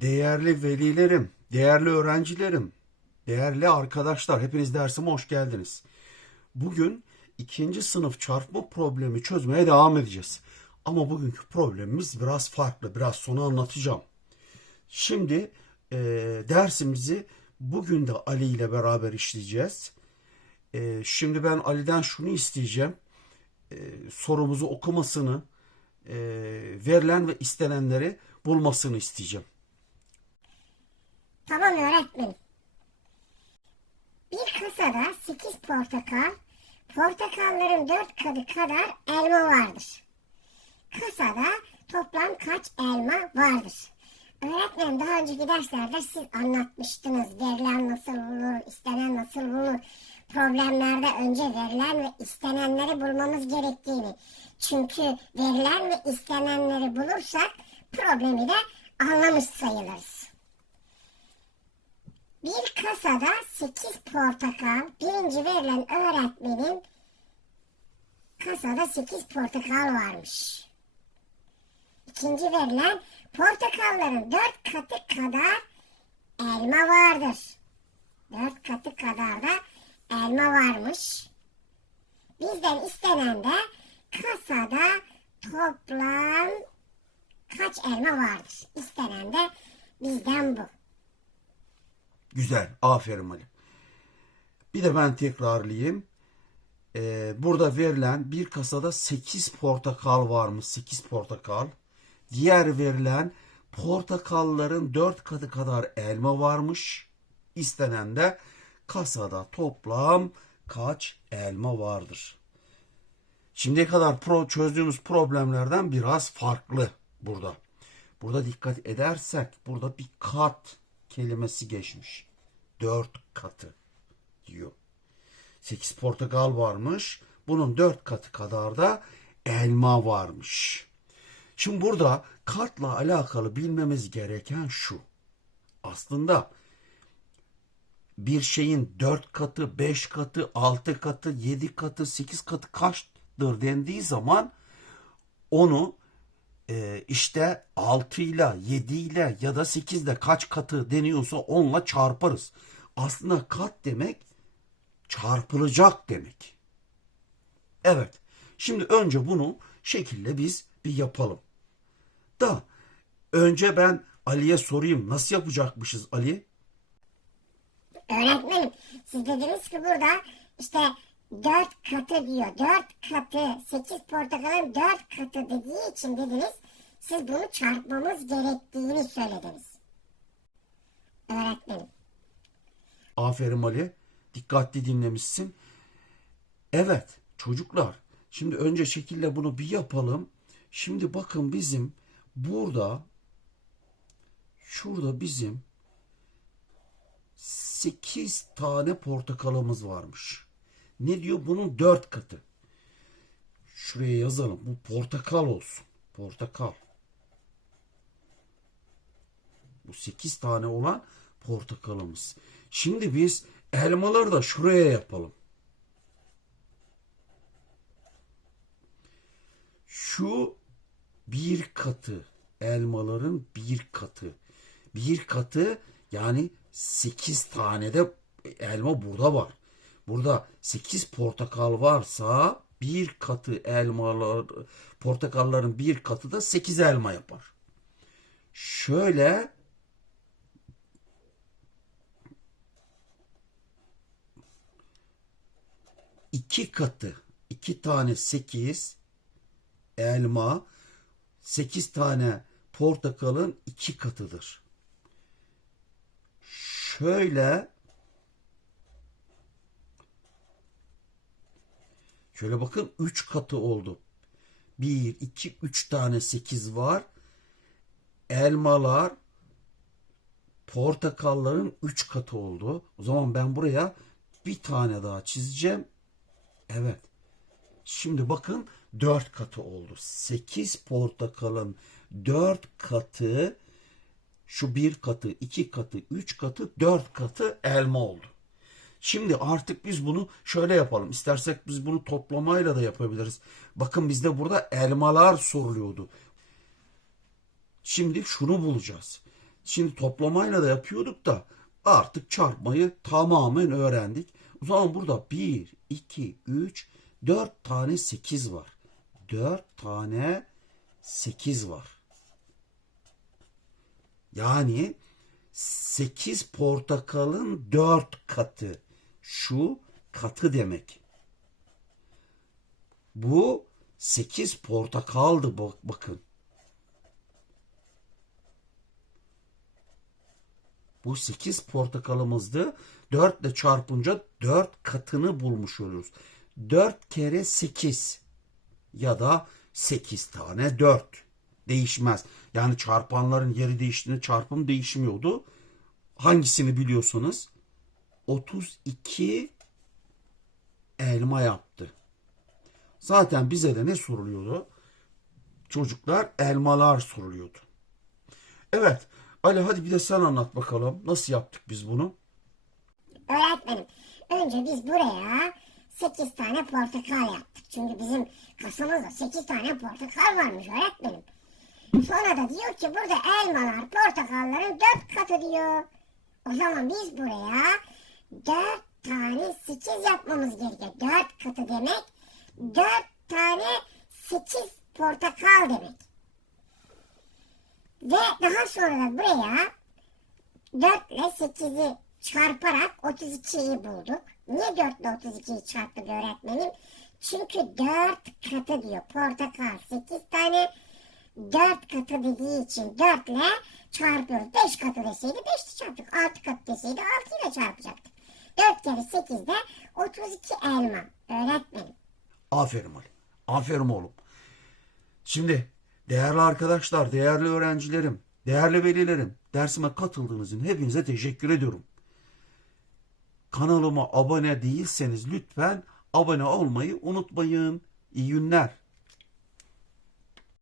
Değerli velilerim, değerli öğrencilerim, değerli arkadaşlar, hepiniz dersime hoş geldiniz. Bugün ikinci sınıf çarpma problemi çözmeye devam edeceğiz. Ama bugünkü problemimiz biraz farklı, biraz sonra anlatacağım. Şimdi e, dersimizi bugün de Ali ile beraber işleyeceğiz. E, şimdi ben Ali'den şunu isteyeceğim. E, sorumuzu okumasını, e, verilen ve istenenleri bulmasını isteyeceğim. Tamam öğretmenim. Bir kasada 8 portakal, portakalların 4 katı kadar elma vardır. Kasada toplam kaç elma vardır? Öğretmenim daha önceki derslerde siz anlatmıştınız. Verilen nasıl bulunur, istenen nasıl bulunur? Problemlerde önce verilen ve istenenleri bulmamız gerektiğini. Çünkü verilen ve istenenleri bulursak problemi de anlamış sayılırız. Bir kasada 8 portakal, birinci verilen öğretmenin kasada 8 portakal varmış. İkinci verilen portakalların 4 katı kadar elma vardır. 4 katı kadar da elma varmış. Bizden istenen de kasada toplam kaç elma vardır? İstenen de bizden bu. Güzel. Aferin Ali. Bir de ben tekrarlayayım. Ee, burada verilen bir kasada 8 portakal varmış. 8 portakal. Diğer verilen portakalların 4 katı kadar elma varmış. İstenen de kasada toplam kaç elma vardır? Şimdiye kadar pro çözdüğümüz problemlerden biraz farklı burada. Burada dikkat edersek burada bir kat kelimesi geçmiş. Dört katı diyor. Sekiz portakal varmış. Bunun dört katı kadar da elma varmış. Şimdi burada katla alakalı bilmemiz gereken şu. Aslında bir şeyin dört katı, beş katı, altı katı, yedi katı, sekiz katı kaçtır dendiği zaman onu e, işte 6 ile 7 ile ya da 8 ile kaç katı deniyorsa onunla çarparız. Aslında kat demek çarpılacak demek. Evet. Şimdi önce bunu şekilde biz bir yapalım. Da önce ben Ali'ye sorayım nasıl yapacakmışız Ali? Öğretmenim siz dediniz ki burada işte dört katı diyor. Dört katı sekiz portakalın dört katı dediği için dediniz siz bunu çarpmamız gerektiğini söylediniz. Öğretmenim. Aferin Ali. Dikkatli dinlemişsin. Evet çocuklar. Şimdi önce şekilde bunu bir yapalım. Şimdi bakın bizim burada şurada bizim 8 tane portakalımız varmış. Ne diyor? Bunun 4 katı. Şuraya yazalım. Bu portakal olsun. Portakal. Bu 8 tane olan portakalımız. Şimdi biz elmaları da şuraya yapalım. Şu bir katı elmaların bir katı. Bir katı yani 8 tane de elma burada var. Burada 8 portakal varsa bir katı elmalar portakalların bir katı da 8 elma yapar. Şöyle iki katı iki tane sekiz elma sekiz tane portakalın iki katıdır. Şöyle şöyle bakın üç katı oldu. Bir, iki, üç tane sekiz var. Elmalar portakalların üç katı oldu. O zaman ben buraya bir tane daha çizeceğim. Evet. Şimdi bakın 4 katı oldu. 8 portakalın 4 katı şu bir katı, iki katı, üç katı, dört katı elma oldu. Şimdi artık biz bunu şöyle yapalım. İstersek biz bunu toplamayla da yapabiliriz. Bakın bizde burada elmalar soruluyordu. Şimdi şunu bulacağız. Şimdi toplamayla da yapıyorduk da artık çarpmayı tamamen öğrendik. O zaman burada 1, 2, 3, 4 tane 8 var. 4 tane 8 var. Yani 8 portakalın 4 katı. Şu katı demek. Bu 8 portakaldı bak bakın. Bu 8 portakalımızdı. 4 ile çarpınca 4 katını bulmuş oluruz. 4 kere 8 ya da 8 tane 4 değişmez. Yani çarpanların yeri değiştiğinde çarpım değişmiyordu. Hangisini biliyorsanız 32 elma yaptı. Zaten bize de ne soruluyordu? Çocuklar elmalar soruluyordu. Evet. Ali hadi bir de sen anlat bakalım. Nasıl yaptık biz bunu? Öğretmenim önce biz buraya 8 tane portakal yaptık. Çünkü bizim kasamızda 8 tane portakal varmış öğretmenim. Sonra da diyor ki burada elmalar portakalların 4 katı diyor. O zaman biz buraya 4 tane 8 yapmamız gerekiyor. 4 katı demek 4 tane 8 portakal demek. Ve daha sonra da buraya 4 ile 8'i çarparak 32'yi bulduk. Niye 4 ile 32'yi çarptık öğretmenim? Çünkü 4 katı diyor. Portakal 8 tane 4 katı dediği için 4 ile çarpıyoruz. 5 katı deseydi 5 ile çarptık. 6 katı deseydi 6 ile çarpacaktık. 4 kere 8 de 32 elma. Öğretmenim. Aferin Ali. Aferin oğlum. Şimdi değerli arkadaşlar, değerli öğrencilerim, değerli velilerim, dersime katıldığınız için hepinize teşekkür ediyorum. Kanalıma abone değilseniz lütfen abone olmayı unutmayın. İyi günler.